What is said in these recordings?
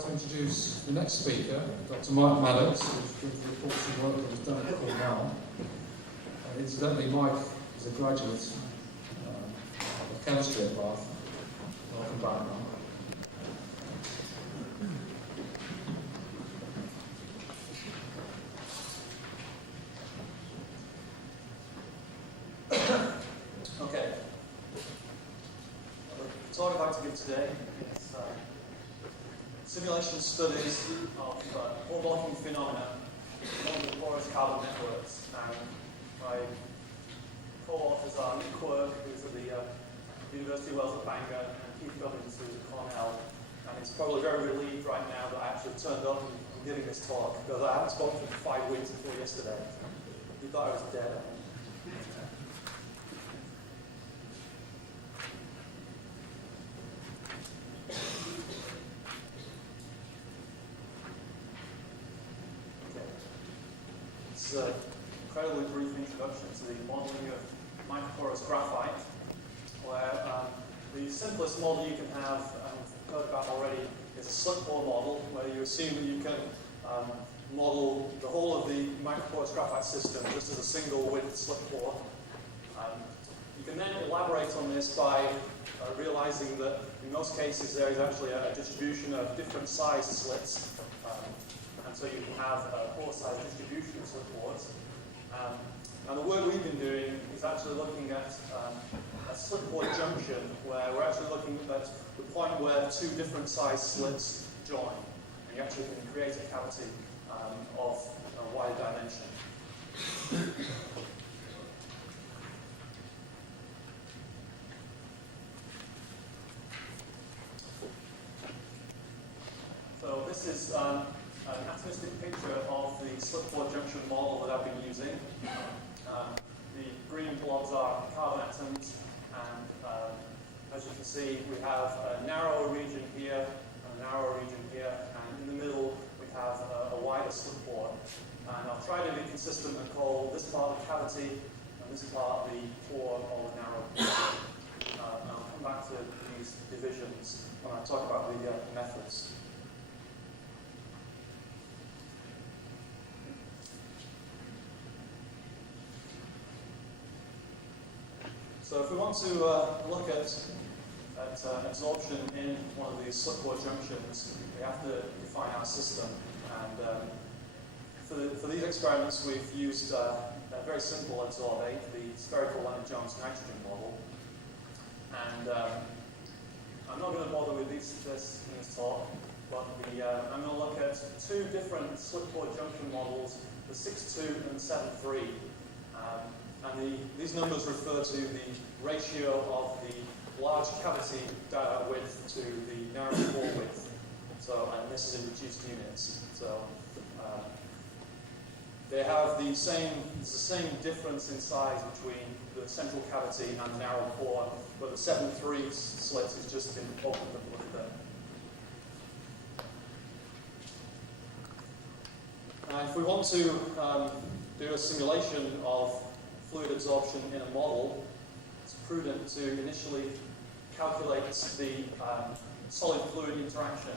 like to introduce the next speaker, Dr. Maddox, who's going to report some work that was done at Cornell. Incidentally, Mike is a graduate of chemistry at Bath. Welcome back, Mike. Okay. The talk I'd like to give today is simulation studies of pore blocking phenomena along the porous carbon networks. And my co-authors are Nick Quirk, who's at the University of Wales at Bangor, and Keith Gubbins, who's at Cornell. And he's probably very relieved right now that I actually turned up and I'm giving this talk, because I haven't spoken for 5 weeks before yesterday. He thought I was dead. It's an incredibly brief introduction to the modeling of microporous graphite, where the simplest model you can have, and we've heard about already, is a slip pore model, where you assume that you can model the whole of the microporous graphite system just as a single width slip pore. You can then elaborate on this by realizing that in most cases there is actually a distribution of different size slits. And so you can have a pore size distribution of slip pores. And the work we've been doing is actually looking at a slip pore junction, where we're actually looking at the point where two different size slits join. And you actually can create a cavity of a wider dimension. So this is an atomistic picture of the slip pore junction model that I've been using. The green blobs are carbon atoms, and as you can see, we have a narrower region here, and a narrower region here, and in the middle we have a wider slip pore. And I'll try to be consistent and call this part the cavity, and this part the pore or the narrow pore. And I'll come back to these divisions when I talk about the methods. So if we want to look at absorption in one of these slip pore junctions, we have to define our system. And for these experiments, we've used a very simple adsorbate, the spherical Leonard-Jones nitrogen model. And I'm not going to bother with this in this talk, but I'm going to look at two different slip pore junction models, the 6.2 and 7.3. And these numbers refer to the ratio of the large cavity width to the narrow pore width. So, and this is in reduced units. So they have there's the same difference in size between the central cavity and the narrow pore, but the 7.3 slit has just been opened up a little bit. If we want to do a simulation of fluid absorption in a model, it's prudent to initially calculate the solid-fluid interaction.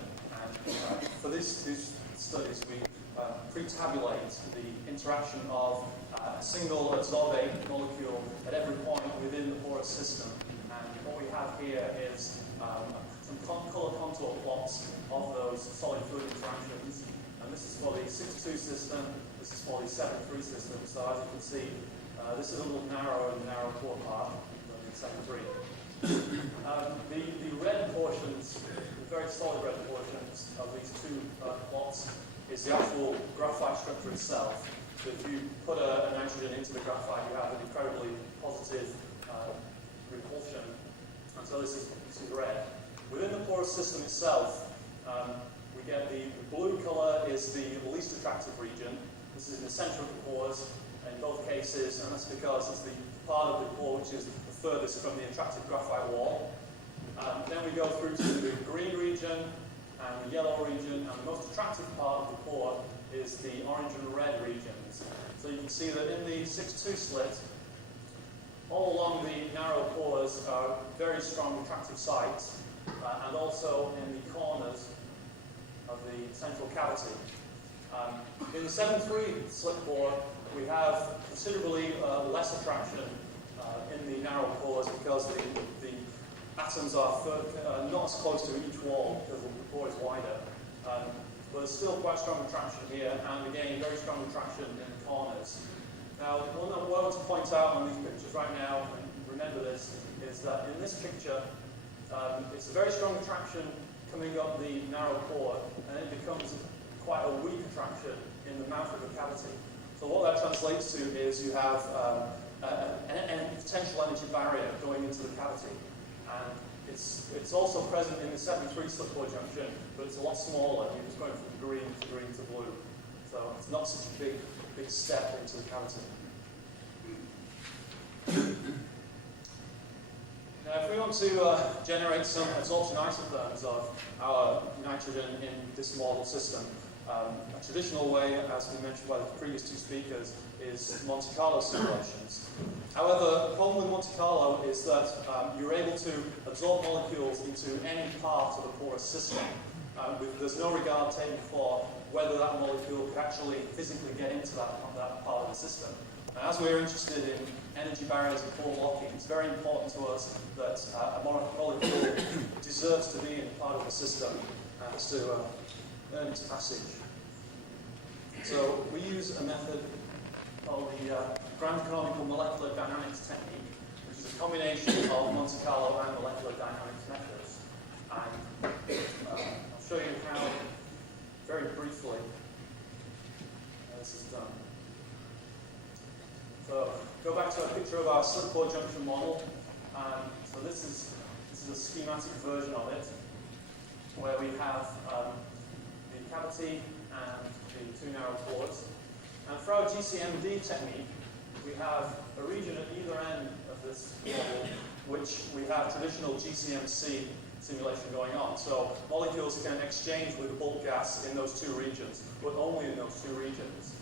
And for these studies, we pre-tabulate the interaction of a single adsorbate molecule at every point within the porous system. And what we have here is some color contour plots of those solid-fluid interactions. And this is for the 6.2 system, this is for the 7.3 system. So as you can see, this is a little narrower in the narrow pore part than the 7.3. The red portions, the very solid red portions of these two plots, is the actual graphite structure itself. So if you put a nitrogen into the graphite, you have an incredibly positive repulsion. And so this is red. Within the porous system itself, we get the blue color is the least attractive region. This is in the center of the pores in both cases, and that's because it's the part of the pore which is the furthest from the attractive graphite wall. Then we go through to the green region and the yellow region, and the most attractive part of the pore is the orange and red regions. So you can see that in the 6.2 slit, all along the narrow pores are very strong attractive sites, and also in the corners of the central cavity. In the 7.3 slip pore, we have considerably less attraction in the narrow pores because the atoms are not as close to each wall because the pore is wider. But there's still quite strong attraction here, and again, very strong attraction in the corners. Now, what I want to point out on these pictures right now, and remember this, is that in this picture, it's a very strong attraction coming up the narrow pore, and it becomes quite a weak attraction in the mouth of the cavity. So what that translates to is you have a potential energy barrier going into the cavity. And it's also present in the 7.3 slip pore junction, but it's a lot smaller. You're just going from green to blue. So it's not such a big step into the cavity. Now, if we want to generate some absorption isotherms of our nitrogen in this model system, a traditional way, as we mentioned by the previous two speakers, is Monte Carlo simulations. However, the problem with Monte Carlo is that you're able to absorb molecules into any part of the porous system. There's no regard taken for whether that molecule could actually physically get into that part of the system. And as we're interested in energy barriers and pore blocking, it's very important to us that a molecule deserves to be in part of the system and has to earn its passage. So we use a method called the grand canonical molecular dynamics technique, which is a combination of Monte Carlo and molecular dynamics methods. And I'll show you how, very briefly, this is done. So go back to a picture of our slip pore junction model. So this is a schematic version of it, where we have the cavity and the two narrow pores. And for our GCMD technique, we have a region at either end of this model, which we have traditional GCMC simulation going on. So molecules can exchange with the bulk gas in those two regions, but only in those two regions.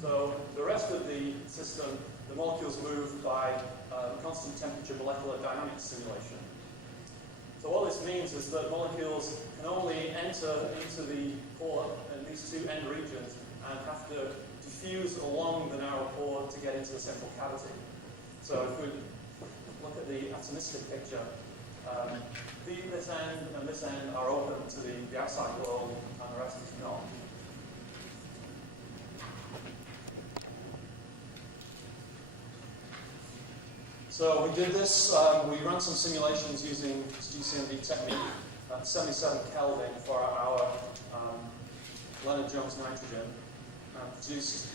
So the rest of the system, the molecules move by constant temperature molecular dynamics simulation. So what this means is that molecules can only enter into the pore in these two end regions and have to diffuse along the narrow pore to get into the central cavity. So if we look at the atomistic picture, this end and this end are open to the outside world, and the rest is not. So we did this, we ran some simulations using this GCMD technique at 77 Kelvin for our Leonard-Jones nitrogen, and produced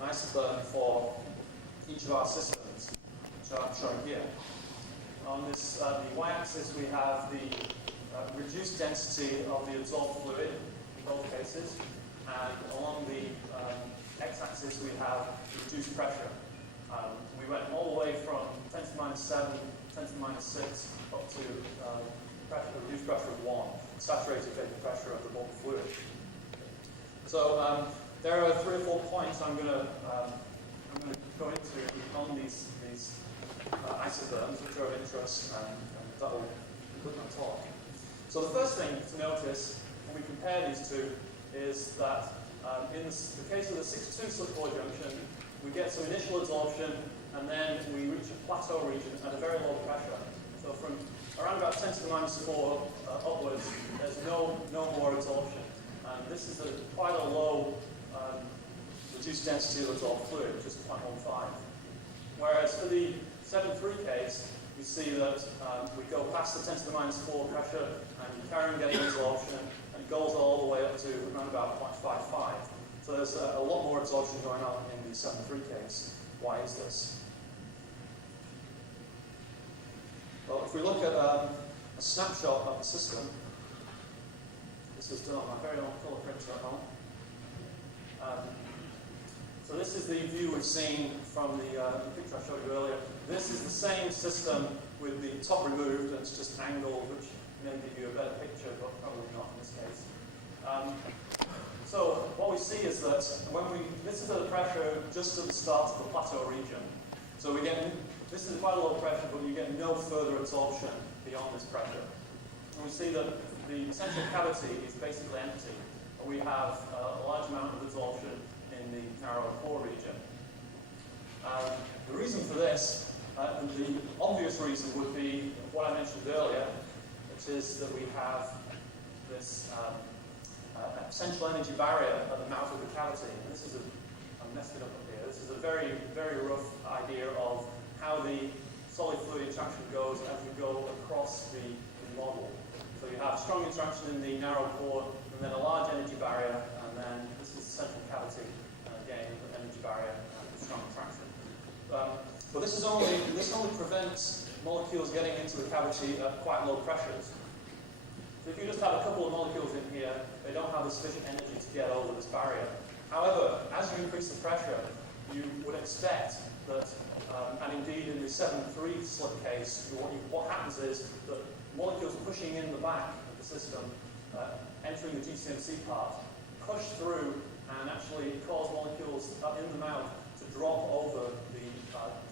an isotherm for each of our systems, which I'm showing here. On this, the y-axis, we have the reduced density of the absorbed fluid in both cases, and along the x-axis, we have reduced pressure. We went all the way from 10 to the minus 7, 10 to the minus 6, up to reduced pressure of 1, saturated vapor pressure of the bulk fluid. So there are 3 or 4 points I'm going to go into on these isotherms, which are of interest, and that will conclude my talk. So the first thing to notice when we compare these two is that in the case of the 6-2 slip pore junction, we get some initial absorption, and then we reach a plateau region at a very low pressure. So from around about 10 to the minus 4 upwards, there's no more absorption. And this is quite a low reduced density of absorbed fluid, just 0.15. Whereas for the 7.3 case, we see that we go past the 10 to the minus 4 pressure, and you carry on getting absorption, and it goes all the way up to around about 0.55. So there's a lot more absorption going on in the 7.3 case. Why is this? Well, if we look at a snapshot of the system, this is done on my very own color printer at home. So this is the view we've seen from the picture I showed you earlier. This is the same system with the top removed, and it's just angled, which may give you a better picture, but probably not in this case. So what we see is that this is at a pressure just at the start of the plateau region. So this is quite a low pressure, but you get no further absorption beyond this pressure. And we see that the central cavity is basically empty. and we have a large amount of absorption in the narrow pore region. The reason for this, the obvious reason would be what I mentioned earlier, which is that we have this central energy barrier at the mouth of the cavity. And this is I'm messing it up here. This is a very, very rough idea of how the solid fluid interaction goes as we go across the model. So you have strong interaction in the narrow pore, and then a large energy barrier, and then this is the central cavity, again, with energy barrier and strong interaction. But this only prevents molecules getting into the cavity at quite low pressures. So if you just have a couple of molecules in here, they don't have the sufficient energy to get over this barrier. However, as you increase the pressure, you would expect that, and indeed in the 7.3 slip case, what happens is that molecules pushing in the back of the system, entering the GCMC part, push through and actually cause molecules in the mouth to drop over the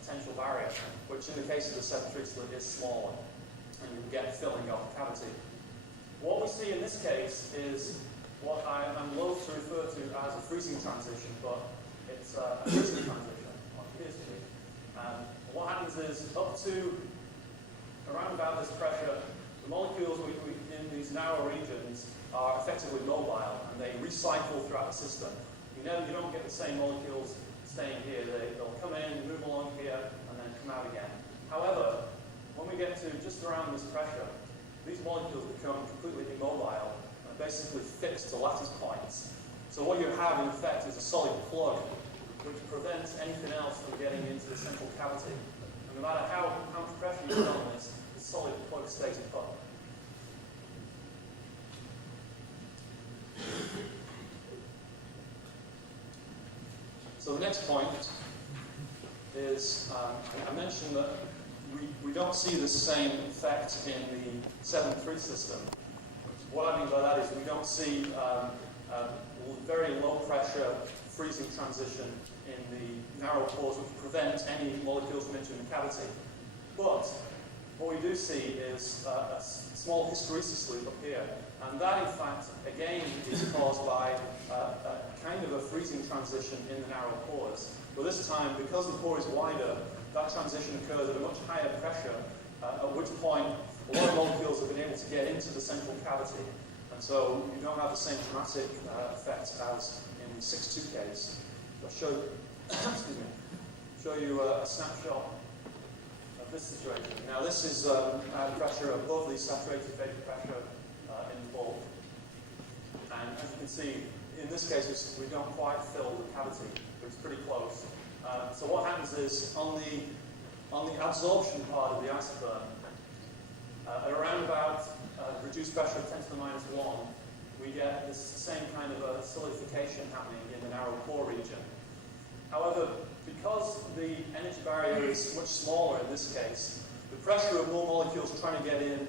potential barrier, which in the case of the 7.3 slip is smaller, and you get filling of the cavity. What we see in this case is what I'm loath to refer to as a freezing transition, but it's a freezing transition, or it appears to be. What happens is up to around about this pressure, the molecules in these narrow regions are effectively mobile, and they recycle throughout the system. You don't get the same molecules staying here. They'll come in, move along here, and then come out again. However, when we get to just around this pressure, these molecules become completely immobile and basically fixed to lattice points. So what you have, in effect, is a solid plug, which prevents anything else from getting into the central cavity. And no matter how much pressure you put on this, the solid plug stays put. So the next point is, I mentioned that we don't see the same effect in the 7.3 system. What I mean by that is we don't see very low pressure freezing transition in the narrow pores, which prevent any molecules from entering the cavity. But what we do see is a small hysteresis loop up here. And that, in fact, again, is caused by kind of a freezing transition in the narrow pores. But this time, because the pore is wider, that transition occurs at a much higher pressure, at which point a lot of molecules have been able to get into the central cavity. And so you don't have the same dramatic effect as in the 6.2 case. I'll show you a snapshot of this situation. Now this is pressure above the saturated vapor pressure in the bulk. And as you can see, in this case, we don't quite fill the cavity, but it's pretty close. So what happens is, on the absorption part of the isotherm, at around about reduced pressure of 10 to the minus 1, we get this same kind of a solidification happening in the narrow pore region. However, because the energy barrier is much smaller in this case, the pressure of more molecules trying to get into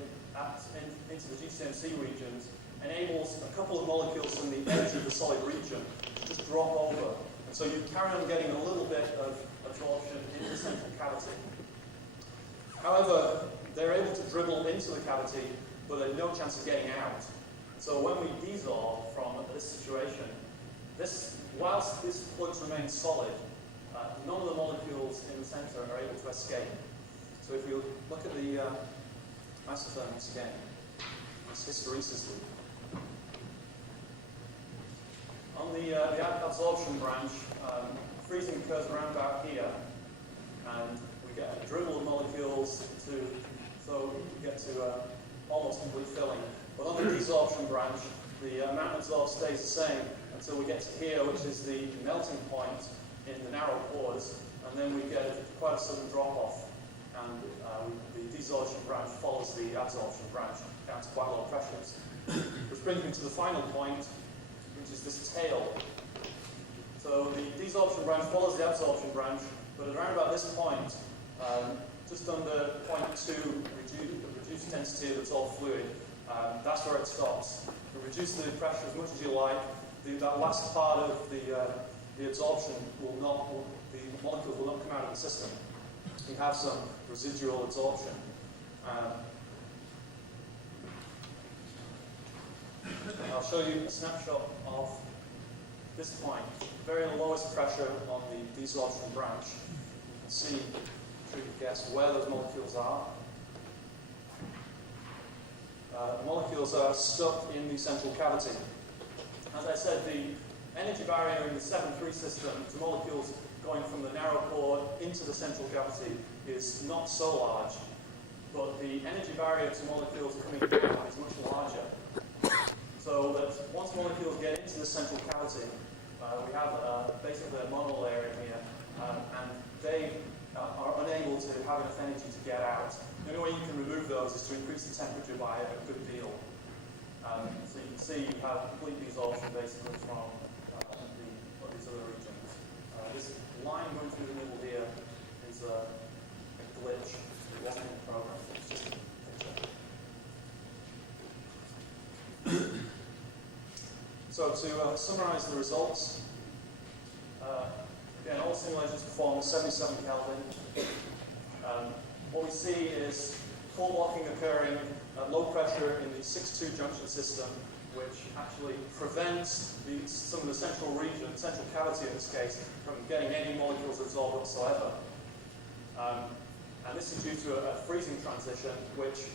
the GCMC regions enables a couple of molecules from the edge of the solid region to just drop over. And so you carry on getting a little bit of absorption in the central cavity. However, they're able to dribble into the cavity, but there's no chance of getting out. So when we desolve from this situation, whilst this plug remains solid, none of the molecules in the center are able to escape. So if you look at the isotherms again, this hysteresis loop. On the absorption branch, freezing occurs around about here, and we get a dribble of molecules so we get to almost complete filling. But on the desorption branch, the amount absorbed stays the same until we get to here, which is the melting point in the narrow pores, and then we get quite a sudden drop-off, and the desorption branch follows the absorption branch down to quite low pressures. Which brings me to the final point, which is this tail. So the desorption branch follows the absorption branch, but at around about this point, just under 0.2 reduced density of absorbed fluid, that's where it stops. You reduce the pressure as much as you like. That last part of the absorption the molecules will not come out of the system. You have some residual absorption. And I'll show you a snapshot of this point, very lowest pressure on the desorption branch. You can see, I'm sure you can guess where those molecules are. The molecules are stuck in the central cavity. As I said, the energy barrier in the 7-3 system to molecules going from the narrow pore into the central cavity is not so large, but the energy barrier to molecules coming down is much larger. So that once molecules get into the central cavity, we have basically a monolayer in here, and they are unable to have enough energy to get out. The only way you can remove those is to increase the temperature by a good deal. So you can see you have complete desorption basically from these other regions. This line going through the middle here is a glitch. It wasn't in the program. It's just a picture. So to summarize the results, again, all simulations performed at 77 Kelvin. What we see is pore blocking occurring at low pressure in the 6-2 junction system, which actually prevents some of the central region, central cavity in this case, from getting any molecules absorbed whatsoever. And this is due to a freezing transition, which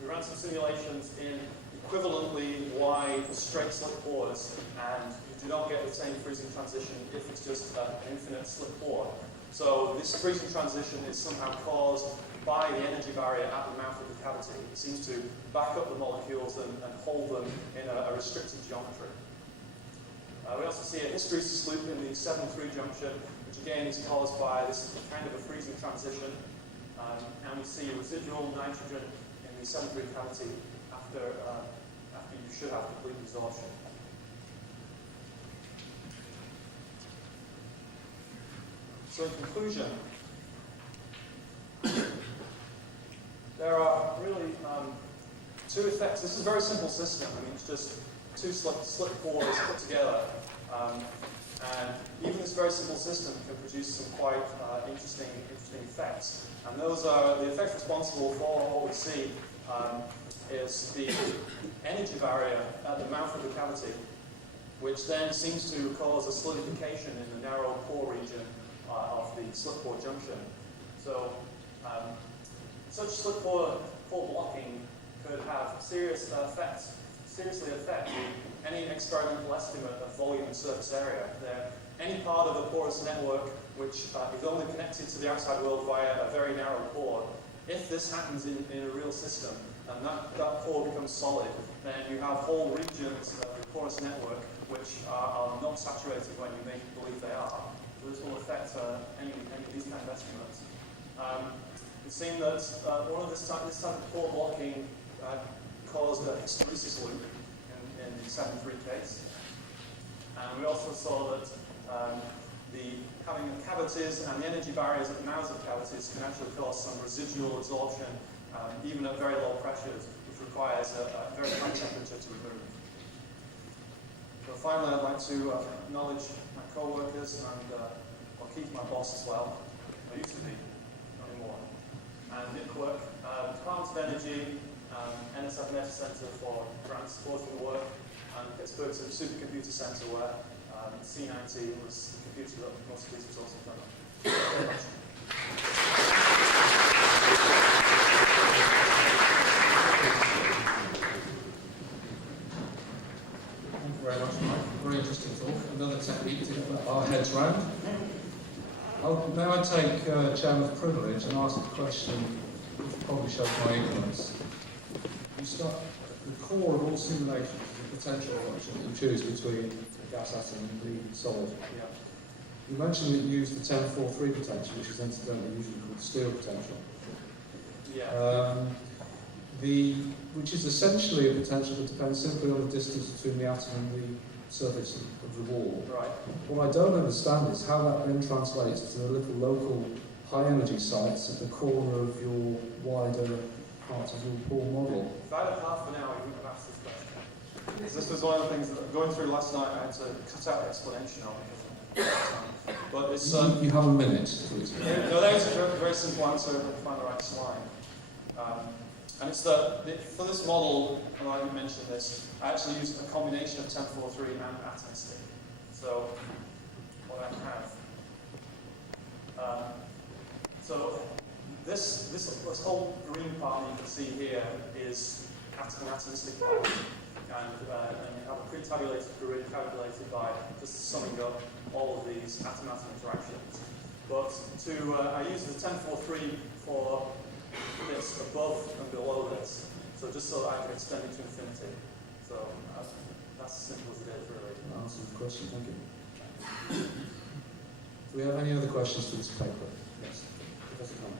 we ran some simulations in equivalently wide straight slit pores, and you do not get the same freezing transition if it's just an infinite slit pore. So this freezing transition is somehow caused by the energy barrier at the mouth of the cavity. It seems to back up the molecules and hold them in a restricted geometry. We also see a hysteresis loop in the 7-3 junction, which again is caused by this kind of a freezing transition. And we see residual nitrogen in the 7-3 cavity after you should have complete desorption. So in conclusion, there are really two effects. This is a very simple system. I mean, it's just two slit pores put together. And even this very simple system can produce some quite interesting effects. And those are the effects responsible for what we see is the energy barrier at the mouth of the cavity, which then seems to cause a solidification in the narrow pore region of the slit pore junction. So such slit pore blocking could have seriously affect any experimental estimate of volume and surface area. Any part of the porous network which is only connected to the outside world via a very narrow pore, if this happens in a real system and that pore becomes solid, then you have whole regions of the porous network which are not saturated when you make believe they are. So this will affect any of these kind of estimates. We've seen that this type of pore blocking caused a hysteresis loop in the 7-3 case. And we also saw that having the cavities and the energy barriers at the mouths of cavities can actually cause some residual absorption, even at very low pressures, which requires a very high temperature to remove. So finally, I'd like to acknowledge my co-workers and Keith, my boss as well. I used to be, not anymore. And Nick Quirk, Department of Energy, NSF Meta Center for grants supporting the work, and Pittsburgh's Supercomputer Center where C90 was the computer that most of these results have done. Thank you very much. Thank you very much, Mike. Very interesting talk. Another technique to get our heads round. May I take Chairman's privilege and ask a question which probably shows my ignorance. You start the core of all simulations is the potential function that you choose between the gas atom and the solid. Yeah. You mentioned that you use the 10-4-3 potential, which is incidentally usually called steel potential. Yeah. Which is essentially a potential that depends simply on the distance between the atom and the surface of the wall. Right. What I don't understand is how that then translates to the little local high energy sites at the corner of your wider part of your pore model. If I had half an hour, you would have asked this question. This was one of the things that going through last night, I had to cut out the explanation of because of time. But it's you have a minute to explain. no, that is a very, very simple answer if I can find the right slide. And it's for this model, and I didn't mention this, I actually used a combination of 1043 and atomistic. So what I have, so this whole green part you can see here is an atomistic part, and you have a pre-tabulated grid calculated by just summing up all of these atom-atom interactions. But I use the 1043 for this above and below this, so just so that I can extend it to infinity. So that's as simple as it is, really. That answers the question, thank you. Do we have any other questions for this paper? Yes, Professor Khan.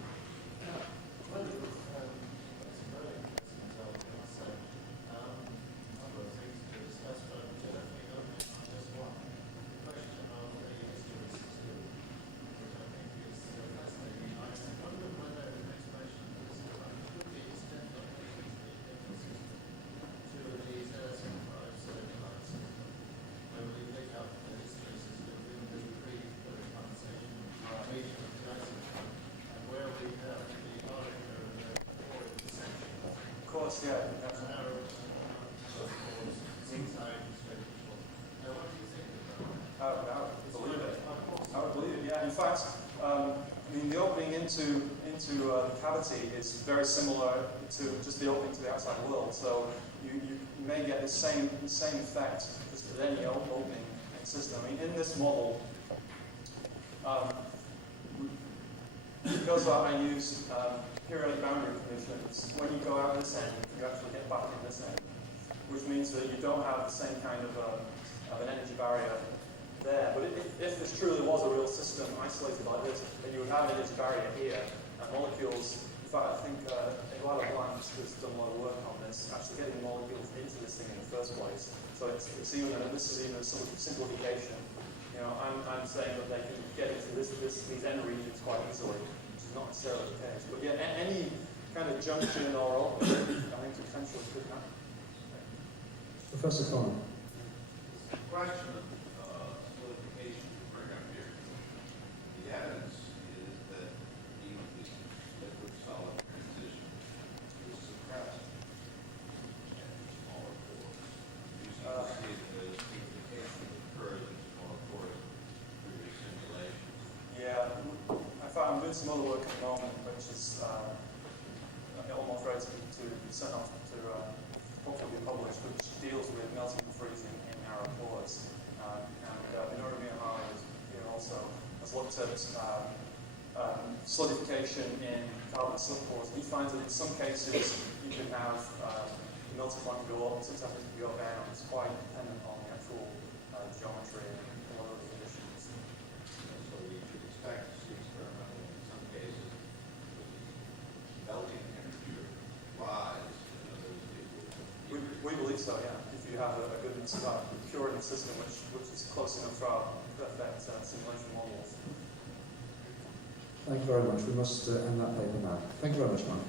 Yeah, I would believe it. Yeah, in fact, I mean, the opening into the cavity is very similar to just the opening to the outside world. So you may get the same effect just at any opening in the system. I mean, in this model, because I used periodic boundary conditions, when you go out this end, you actually get back in this end, which means that you don't have the same kind of an energy barrier there. But if this truly was a real system isolated like this, then you would have an energy barrier here, and molecules, in fact, I think Eduardo Blanc has done a lot of work on this, actually getting molecules into this thing in the first place. So it's even, and this is even a sort of simplification. You know, I'm saying that they can get into these end regions quite easily, which is not necessarily the case. But yeah, any kind of junction or opening, I think potentially could happen. Professor Khan. Question of solidification to bring up here. The evidence is that even the liquid-solid transition is suppressed at smaller pores. You see the solidification occurs in smaller pores through your simulations. Yeah, I'm doing some other work at the moment, which is almost ready to be sent off to hopefully be published, which deals with melting and freezing in narrow pores. Minoru Miyahara is here also has looked at solidification in carbon slip pores. He finds that in some cases you can have the melting point go up, sometimes it can go down. It's quite dependent on the actual geometry and a lot of other conditions. So we should expect to see experimentally in some cases melting temperature rise. We believe so, yeah. If you have a good pure enough system which is close enough for our perfect simulation models. Thank you very much. We must end that paper now. Thank you very much, Mark.